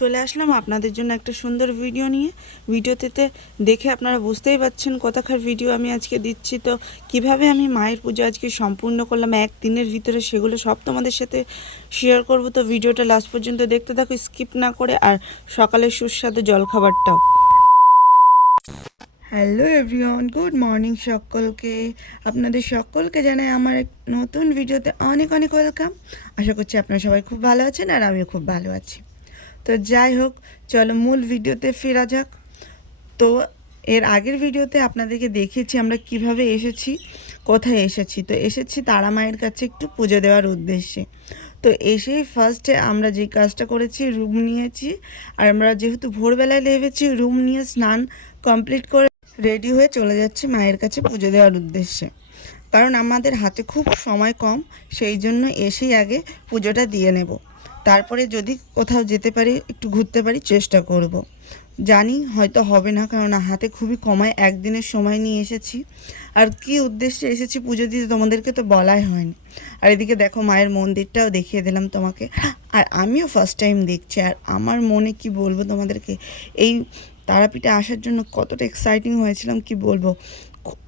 চলে আসলাম আপনাদের জন্য একটা সুন্দর ভিডিও নিয়ে। ভিডিওতে দেখে আপনারা বুঝতেই পারছেন কোথাকার ভিডিও আমি আজকে দিচ্ছি। তো কিভাবে আমি মায়ের পুজো আজকে সম্পূর্ণ করলাম একদিনের ভিতরে, সেগুলো সব তোমাদের সাথে শেয়ার করব। তো ভিডিওটা লাস্ট পর্যন্ত দেখতে থাকো, স্কিপ না করে, আর সকালের সুস্বাদু জলখাবারটাও। হ্যালো এভরিওয়ান, গুড মর্নিং সকলকে। আপনাদের সকলকে জানাই আমার এক নতুন ভিডিওতে অনেক অনেক ওয়েলকাম। আশা করছি আপনারা সবাই খুব ভালো আছেন আর আমিও খুব ভালো আছি। তো যাই হোক, চলো মূল ভিডিওতে ফেরা যাক। তো এর আগের ভিডিওতে আপনাদেরকে দেখিয়েছি আমরা কিভাবে এসেছি, কোথায় এসেছি। তো এসেছি তারা মায়ের কাছে একটু পুজো দেওয়ার উদ্দেশ্যে। তো এসেই ফার্স্টে আমরা যে কাজটা করেছি, রুম নিয়েছি। আর আমরা যেহেতু ভোরবেলায় লেগেছি, রুম নিয়ে স্নান কমপ্লিট করে রেডি হয়ে চলে যাচ্ছি মায়ের কাছে পুজো দেওয়ার উদ্দেশ্যে। কারণ আমাদের হাতে খুব সময় কম, সেই জন্য এসেই আগে পুজোটা দিয়ে নেব। তারপরে যদি কোথাও যেতে পারি, একটু ঘুরতে পারি, চেষ্টা করব। জানি হয়তো হবে না, কারণ হাতে খুবই কমায়, একদিনের সময় নিয়ে এসেছি। আর কি উদ্দেশ্যে এসেছি পুজো দিতে তোমাদেরকে তো বলাই হয়নি। আর এদিকে দেখো মায়ের মন্দিরটাও দেখিয়ে দিলাম তোমাকে। আর আমিও ফার্স্ট টাইম দেখছি, আর আমার মনে কি বলবো তোমাদেরকে, এই তারাপীঠে আসার জন্য কতটা এক্সাইটিং হয়েছিলাম কি বলবো।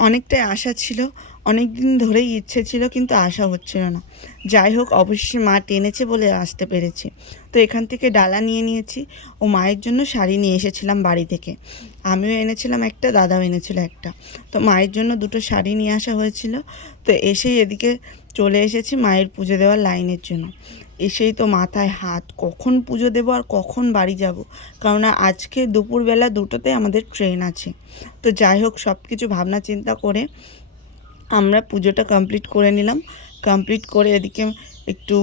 অনেকটাই আশা ছিল, অনেক দিন ধরেই ইচ্ছে ছিল, কিন্তু আশা হচ্ছিল না। যাই হোক, অবশ্যই মা টেনেছে বলে আসতে পেরেছি। তো এখান থেকে ডালা নিয়ে নিয়েছি, ও মায়ের জন্য শাড়ি নিয়ে এসেছিলাম বাড়ি থেকে। আমিও এনেছিলাম একটা, দাদাও এনেছিল একটা। তো মায়ের জন্য দুটো শাড়ি নিয়ে আসা হয়েছিল। তো এসেই এদিকে চলে এসেছি মায়ের পুজো দেওয়ার লাইনের জন্য। এসেই তো মাথায় হাত, কখন পুজো দেবো আর কখন বাড়ি যাব, কারণ আজকে দুপুরবেলা দুটোতে আমাদের ট্রেন আছে। তো যাই হোক, সব কিছু ভাবনা চিন্তা করে আমরা পুজোটা কমপ্লিট করে নিলাম। কমপ্লিট করে এদিকে একটু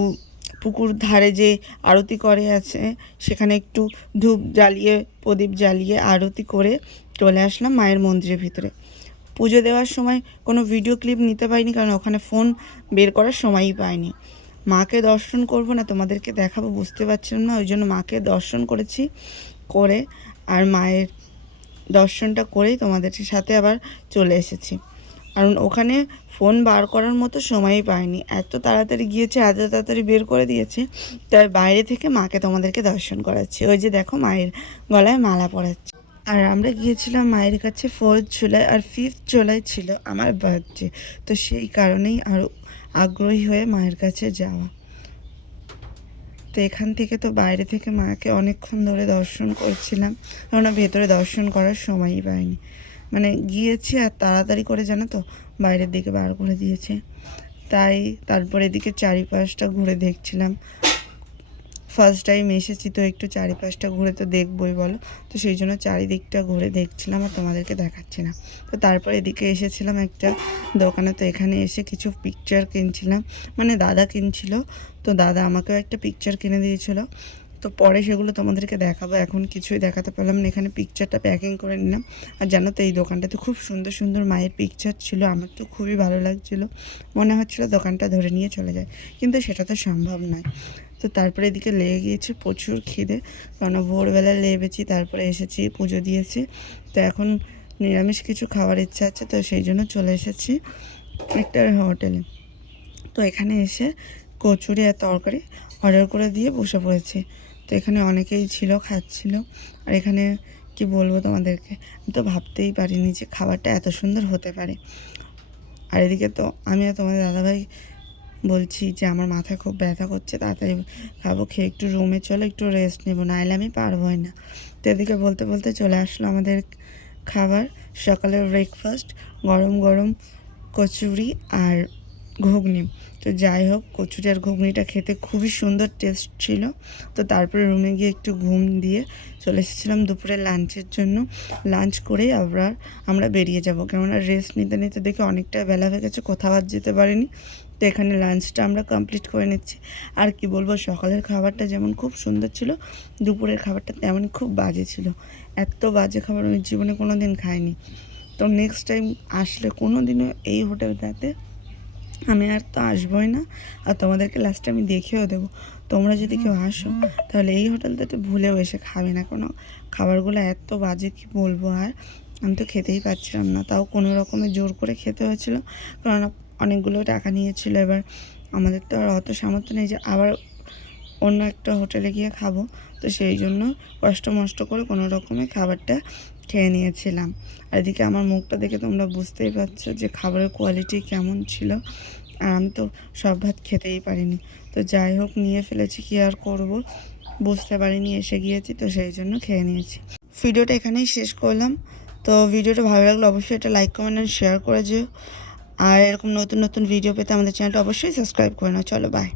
পুকুর ধারে যে আরতি করে আছে, সেখানে একটু ধূপ জ্বালিয়ে, প্রদীপ জ্বালিয়ে আরতি করে চলে আসলাম মায়ের মন্দিরের ভিতরে। পুজো দেওয়ার সময় কোনো ভিডিও ক্লিপ নিতে পারিনি, কারণ ওখানে ফোন বের করার সময়ই পাইনি। মাকে দর্শন করব না তোমাদেরকে দেখাবো, বুঝতে পারছিলাম না, ওই জন্য মাকে দর্শন করেছি। করে আর মায়ের দর্শনটা করেই তোমাদের সাথে আবার চলে এসেছি। কারণ ওখানে ফোন বার করার মতো সময়ই পাইনি, এত তাড়াতাড়ি গিয়েছে, এত তাড়াতাড়ি বের করে দিয়েছে। তাই বাইরে থেকে মাকে তোমাদেরকে দর্শন করাচ্ছি। ওই যে দেখো মায়ের গলায় মালা পরাচ্ছি। আর আমরা গিয়েছিলাম মায়ের কাছে 4 জুলাই, আর 5 জুলাই ছিল আমার বার্থডে। তো সেই কারণেই আরও আগ্রহী হয়ে মায়ের কাছে যাওয়া। তো এখান থেকে তো বাইরে থেকে মাকে অনেকক্ষণ ধরে দর্শন করছিলাম, কারণ ভেতরে দর্শন করার সময়ই পাইনি। মানে গিয়েছি আর তাড়াতাড়ি করে, জানো তো, বাইরের দিকে বার করে দিয়েছে। তাই তারপরে এদিকে চারিপাশটা ঘুরে দেখছিলাম। ফার্স্ট টাইম এসেছি তো একটু চারিপাশটা ঘুরে তো দেখবই বলো। তো সেই জন্য চারিদিকটা ঘুরে দেখছিলাম আর তোমাদেরকে দেখাচ্ছি না। তো তারপর এদিকে এসেছিলাম একটা দোকানে। তো এখানে এসে কিছু পিকচার কিনছিলাম, মানে দাদা কিনছিল। তো দাদা আমাকেও একটা পিকচার কিনে দিয়েছিল। তো পরে সেগুলো তোমাদেরকে দেখাবো, এখন কিছুই দেখাতে পারলাম না। এখানে পিকচারটা প্যাকিং করে নিলাম। আর জানো তো, এই দোকানটাতে খুব সুন্দর সুন্দর মায়ের পিকচার ছিল, আমার তো খুবই ভালো লাগছিলো। মনে হচ্ছিলো দোকানটা ধরে নিয়ে চলে যায়, কিন্তু সেটা তো সম্ভব নয়। তো তারপরে এদিকে লেগে গিয়েছে প্রচুর খিদে, কারণ ভোরবেলা লেবেছি, তারপরে এসেছি, পুজো দিয়েছি। তো এখন নিরামিষ কিছু খাওয়ার ইচ্ছা আছে, তো সেই জন্য চলে এসেছি একটা হোটেলে। তো এখানে এসে কচুরি আর তরকারি অর্ডার করে দিয়ে বসে পড়েছি। তো এখানে অনেকেই ছিল, খাচ্ছিল। আর এখানে কি বলবো তোমাদেরকে, আমি তো ভাবতেই পারিনি যে খাবারটা এত সুন্দর হতে পারে। আর এদিকে তো আমি আর তোমাদের দাদাভাই বলছি যে আমার মাথায় খুব ব্যথা করছে, তাড়াতাড়ি খাবো, খেয়ে একটু রুমে চলো, একটু রেস্ট নেবো, নাহলে আমি পারবোই না। তো এদিকে বলতে বলতে চলে আসলো আমাদের খাবার, সকালের ব্রেকফাস্ট, গরম গরম কচুরি আর ঘুগনি। তো যাই হোক, কচুরি আর ঘুগনিটা খেতে খুবই সুন্দর টেস্ট ছিল। তো তারপরে রুমে গিয়ে একটু ঘুম দিয়ে চলে এসেছিলাম দুপুরে লাঞ্চের জন্য। লাঞ্চ করেই আবার আমরা বেরিয়ে যাব, কেননা রেস্ট নিতে নিতে দেখে অনেকটা বেলা হয়ে গেছে, কোথাও আর যেতে পারিনি। তো এখানে লাঞ্চটা আমরা কমপ্লিট করে নিচ্ছি। আর কি বলবো, সকালের খাবারটা যেমন খুব সুন্দর ছিল, দুপুরের খাবারটা তেমনই খুব বাজে ছিল। এত বাজে খাবার আমি জীবনে কোনো দিন খাইনি। তো নেক্সট টাইম আসলে কোনো দিনও এই হোটেলটাতে আমি আর তো আসবোই না। আর তোমাদেরকে লাস্টে আমি দেখেও দেবো, তোমরা যদি কেউ আসো তাহলে এই হোটেলটাতে ভুলেও এসে খাবে না, কোনো খাবারগুলো এত বাজে কি বলবো। আর আমি তো খেতেই পারছিলাম না, তাও কোনো রকমে জোর করে খেতে হয়েছিল, কারণ অনেকগুলো টাকা নিয়েছিল। এবার আমাদের তো আর অত সামর্থ্য নেই যে আবার অন্য একটা হোটেলে গিয়ে খাবো। তো সেই জন্য কষ্ট মষ্ট করে কোনো রকমে খাবারটা খেয়ে নিয়েছিলাম। আর এদিকে আমার মুখটা দেখে তোমরা বুঝতেই পারছো যে খাবারের কোয়ালিটি কেমন ছিল। আর আমি তো সব ভাত খেতেই পারিনি, তো যাই হোক নিয়ে ফেলেছি, কি আর করব, বুঝতে পারিনি এসে গিয়েছি, তো সেই জন্য খেয়ে নিয়েছি। ভিডিওটা এখানেই শেষ করলাম। তো ভিডিওটা ভালো লাগলে অবশ্যই এটা লাইক কমেন্ট আর শেয়ার করে যেও। আর এরকম নতুন নতুন ভিডিও পেতে আমাদের চ্যানেলটা অবশ্যই সাবস্ক্রাইব করে নাও। চলো বাই।